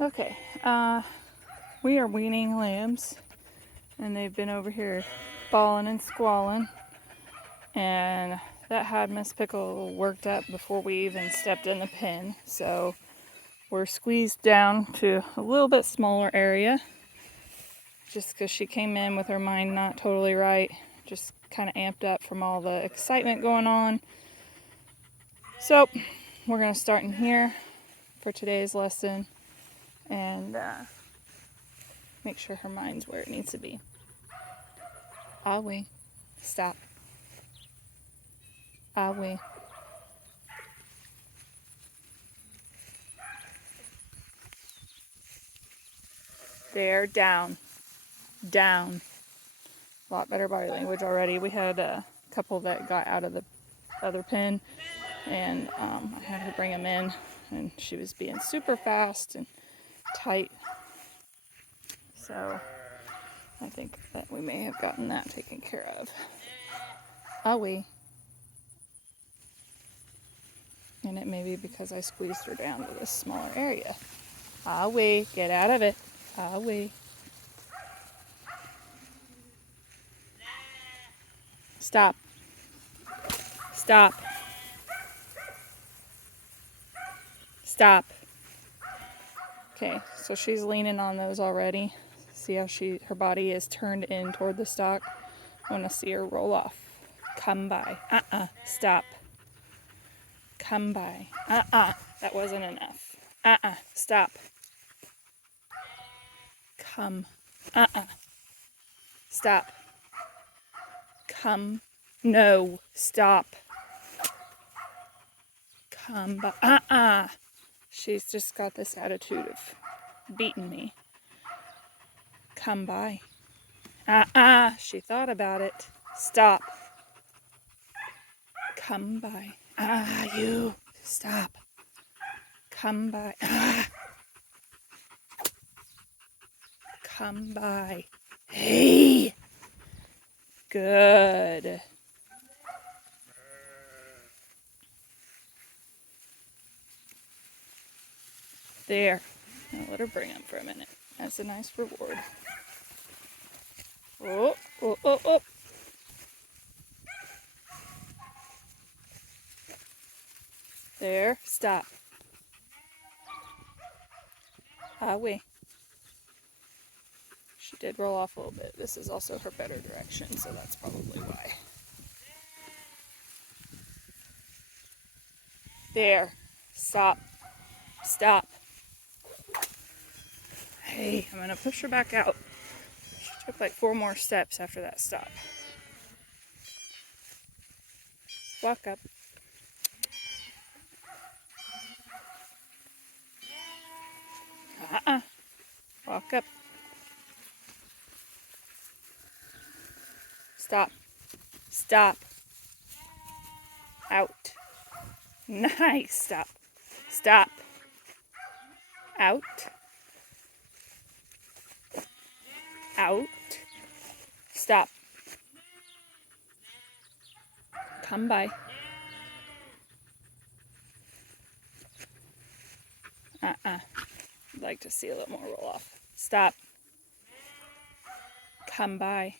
Okay, we are weaning lambs, and they've been over here bawling and squalling, and that had Miss Pickle worked up before we even stepped in the pen, so we're squeezed down to a little bit smaller area, just because she came in with her mind not totally right, just kind of amped up from all the excitement going on. So, we're going to start in here for today's lesson, and make sure her mind's where it needs to be. Ah oui. Stop. Ah oui. There, down. Down. A lot better body language already. We had a couple that got out of the other pen, and I had her bring them in, and she was being super fast and tight. So I think that we may have gotten that taken care of. Ah oui. And it may be because I squeezed her down to this smaller area. Ah oui. Get out of it. Ah oui. Stop. Stop. Stop. Okay, so she's leaning on those already. See how her body is turned in toward the stock? I want to see her roll off. Come by. Stop. Come by. That wasn't enough. Stop. Come. Stop. Come. No. Stop. Come by. She's just got this attitude of beating me. Come by. She thought about it. Stop. Come by. You. Stop. Come by. Come by. Hey. Good. There. Now let her bring them for a minute. That's a nice reward. Oh, oh, oh, oh. There. Stop. Ah, oui. She did roll off a little bit. This is also her better direction, so that's probably why. There. Stop. Stop. Hey, I'm going to push her back out. She took like 4 more steps after that stop. Walk up. Walk up. Stop. Stop. Out. Nice. Stop. Stop. Out. Out. Stop. Come by. I'd like to see a little more roll off. Stop. Come by.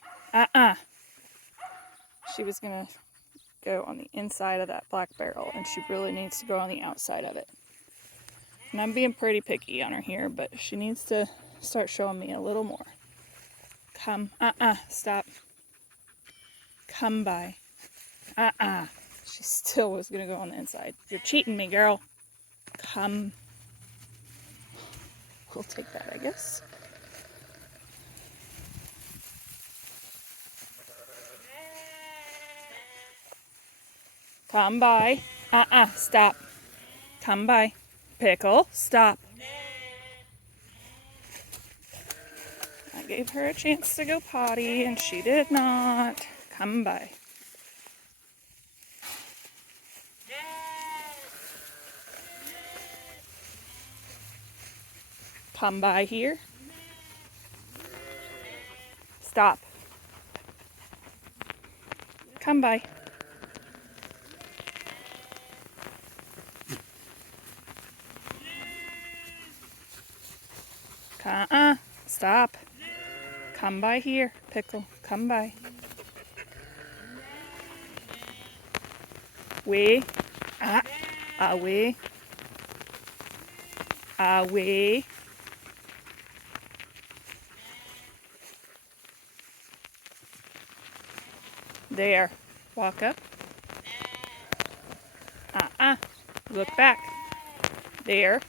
She was going to go on the inside of that black barrel, and she really needs to go on the outside of it. And I'm being pretty picky on her here, but she needs to start showing me a little more. Come. Stop. Come by. She still was going to go on the inside. You're cheating me, girl. Come. We'll take that, I guess. Come by. Stop. Come by. Pickle, stop. I gave her a chance to go potty, and she did not. Come by. Come by here. Stop. Come by. Stop. Come by here, Pickle. Come by. Away. Away. Away. There. Walk up. Look back. There.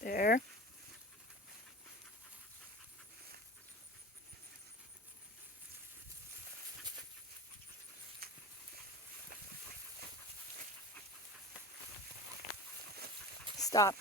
There. Stop.